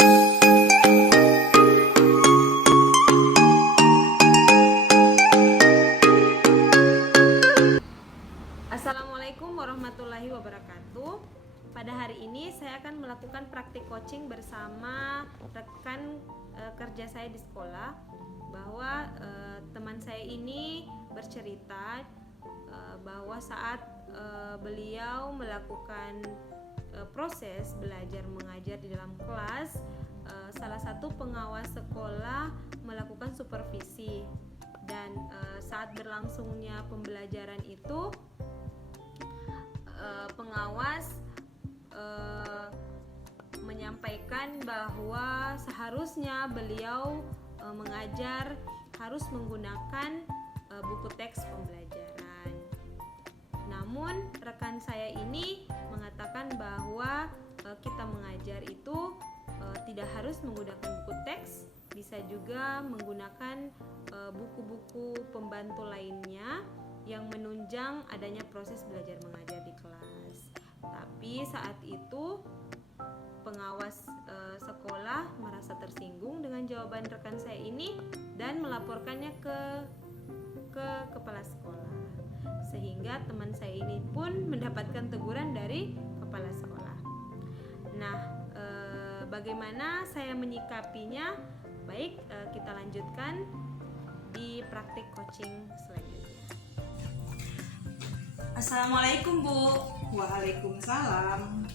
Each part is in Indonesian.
Assalamualaikum warahmatullahi wabarakatuh. Pada hari ini saya akan melakukan praktik coaching bersama rekan kerja saya di sekolah, bahwa teman saya ini bercerita bahwa saat beliau melakukan proses belajar mengajar di dalam kelas, salah satu pengawas sekolah melakukan supervisi, dan saat berlangsungnya pembelajaran itu pengawas menyampaikan bahwa seharusnya beliau mengajar harus menggunakan buku teks pembelajaran. Namun rekan saya ini mengatakan bahwa kita mengajar itu tidak harus menggunakan buku teks, bisa juga menggunakan buku-buku pembantu lainnya yang menunjang adanya proses belajar mengajar di kelas. Tapi saat itu pengawas sekolah merasa tersinggung dengan jawaban rekan saya ini dan melaporkannya ke kepala sekolah, sehingga teman saya ini pun mendapatkan teguran dari kepala sekolah. Nah, bagaimana saya menyikapinya? Baik, kita lanjutkan di praktik coaching selanjutnya. Assalamualaikum Bu. Waalaikumsalam.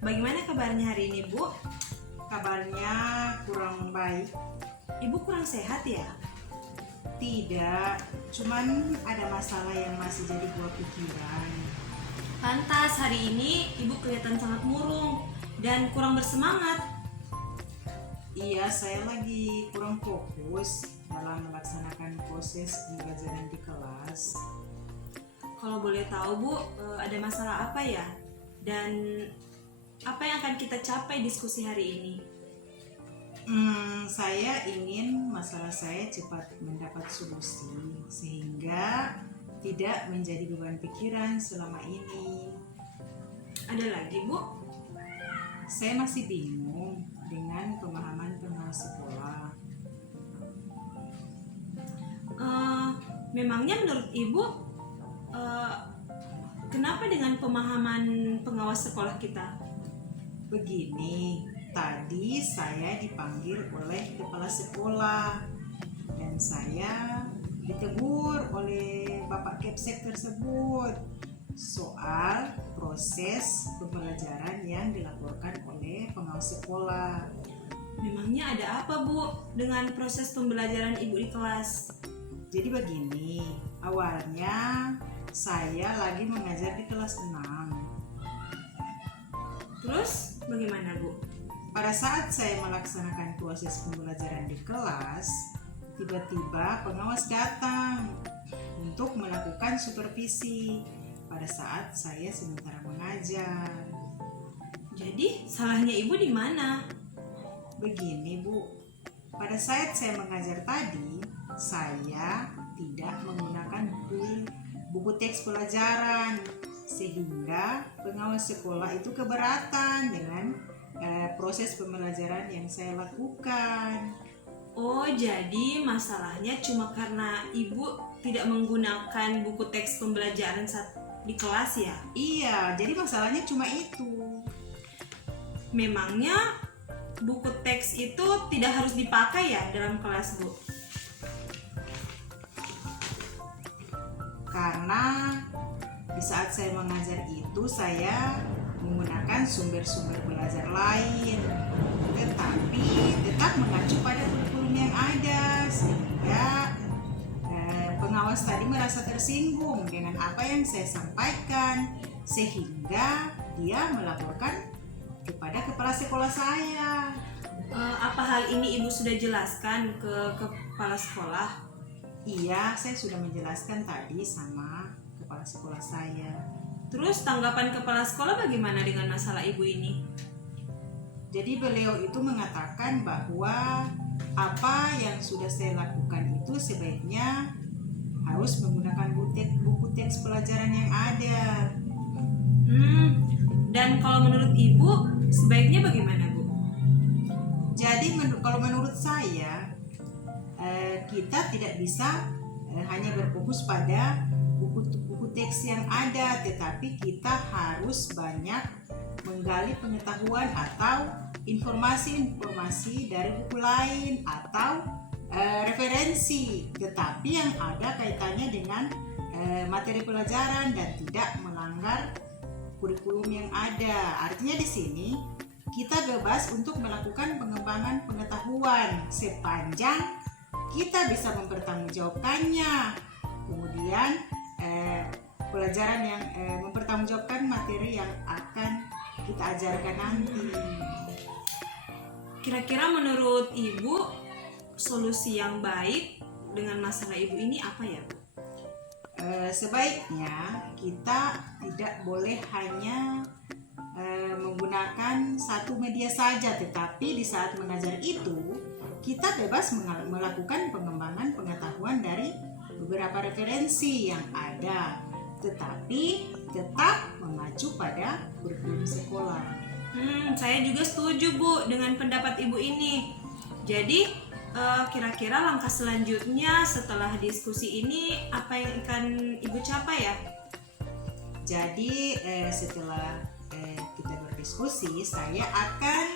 Bagaimana kabarnya hari ini Bu? Kabarnya kurang baik. Ibu kurang sehat ya? Tidak, cuman ada masalah yang masih jadi buah pikiran. Pantas hari ini Ibu kelihatan sangat murung dan kurang bersemangat. Iya, saya lagi kurang fokus dalam melaksanakan proses pembelajaran di kelas. Kalau boleh tahu Bu, ada masalah apa ya? Dan apa yang akan kita capai diskusi hari ini? Saya ingin masalah saya cepat mendapat solusi sehingga tidak menjadi beban pikiran selama ini. Ada lagi Bu? Saya masih bingung dengan pemahaman pengawas sekolah. Memangnya menurut Ibu, kenapa dengan pemahaman pengawas sekolah kita? Begini, tadi saya dipanggil oleh kepala sekolah dan saya ditegur oleh Bapak Kepsek tersebut soal proses pembelajaran yang dilaporkan oleh pengawas sekolah. Memangnya ada apa Bu dengan proses pembelajaran Ibu di kelas? Jadi begini, awalnya saya lagi mengajar di kelas 6. Terus bagaimana Bu? Pada saat saya melaksanakan proses pembelajaran di kelas, tiba-tiba pengawas datang untuk melakukan supervisi pada saat saya sementara mengajar. Jadi salahnya Ibu di mana? Begini Bu, pada saat saya mengajar tadi, saya tidak menggunakan buku teks pelajaran, sehingga pengawas sekolah itu keberatan dengan proses pembelajaran yang saya lakukan. Oh, jadi masalahnya cuma karena Ibu tidak menggunakan buku teks pembelajaran saat di kelas ya? Iya, jadi masalahnya cuma itu. Memangnya buku teks itu tidak harus dipakai ya dalam kelas Bu? Karena di saat saya mengajar itu saya menggunakan sumber-sumber belajar lain, tetapi tetap mengacu pada kurikulum yang ada, sehingga pengawas tadi merasa tersinggung dengan apa yang saya sampaikan, sehingga dia melaporkan kepada kepala sekolah saya. Apa hal ini Ibu sudah jelaskan ke kepala sekolah? Iya, saya sudah menjelaskan tadi sama kepala sekolah saya. Terus tanggapan kepala sekolah bagaimana dengan masalah Ibu ini? Jadi beliau itu mengatakan bahwa apa yang sudah saya lakukan itu sebaiknya harus menggunakan buku teks pelajaran yang ada. Dan kalau menurut Ibu sebaiknya bagaimana Bu? kalau menurut saya kita tidak bisa hanya berfokus pada buku teks yang ada, tetapi kita harus banyak menggali pengetahuan atau informasi-informasi dari buku lain atau referensi, tetapi yang ada kaitannya dengan materi pelajaran dan tidak melanggar kurikulum yang ada. Artinya di sini kita bebas untuk melakukan pengembangan pengetahuan sepanjang kita bisa mempertanggungjawabkannya. Kemudian pelajaran yang mempertanggungjawabkan materi yang akan kita ajarkan nanti. Kira-kira menurut Ibu solusi yang baik dengan masalah Ibu ini apa ya, Bu? Sebaiknya kita tidak boleh hanya menggunakan satu media saja, tetapi di saat mengajar itu kita bebas melakukan pengembangan pengetahuan dari beberapa referensi yang ada, tetapi tetap mengacu pada kurikulum sekolah. Saya juga setuju, Bu, dengan pendapat Ibu ini. Jadi kira-kira langkah selanjutnya setelah diskusi ini apa yang akan Ibu capai ya? Jadi setelah kita berdiskusi, saya akan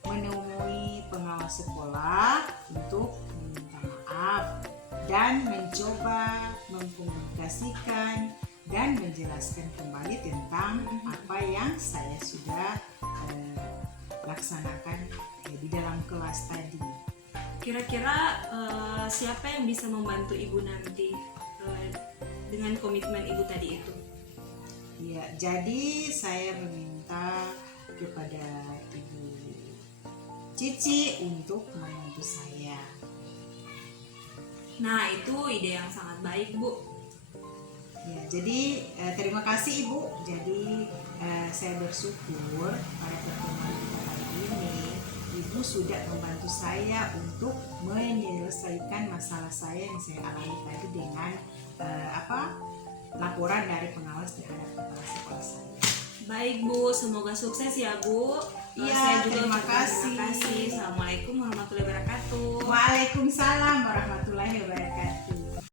menemui pengawas sekolah untuk meminta maaf dan mencoba mengkomunikasikan dan menjelaskan kembali tentang apa yang saya sudah laksanakan di dalam kelas tadi. Kira-kira siapa yang bisa membantu Ibu nanti dengan komitmen Ibu tadi itu? Ya, jadi saya meminta kepada Ibu Cici untuk membantu saya. Nah, itu ide yang sangat baik, Bu. Ya, jadi terima kasih Ibu. Jadi saya bersyukur pada pertemuan kita kali ini Ibu sudah membantu saya untuk menyelesaikan masalah saya yang saya alami tadi dengan laporan dari pengawas terhadap kepala sekolah saya. Baik, Bu, semoga sukses ya, Bu. Iya, Saya juga terima ucapkan kasih. Terima kasih. Assalamualaikum warahmatullahi wabarakatuh. Waalaikumsalam warahmatullahi wabarakatuh.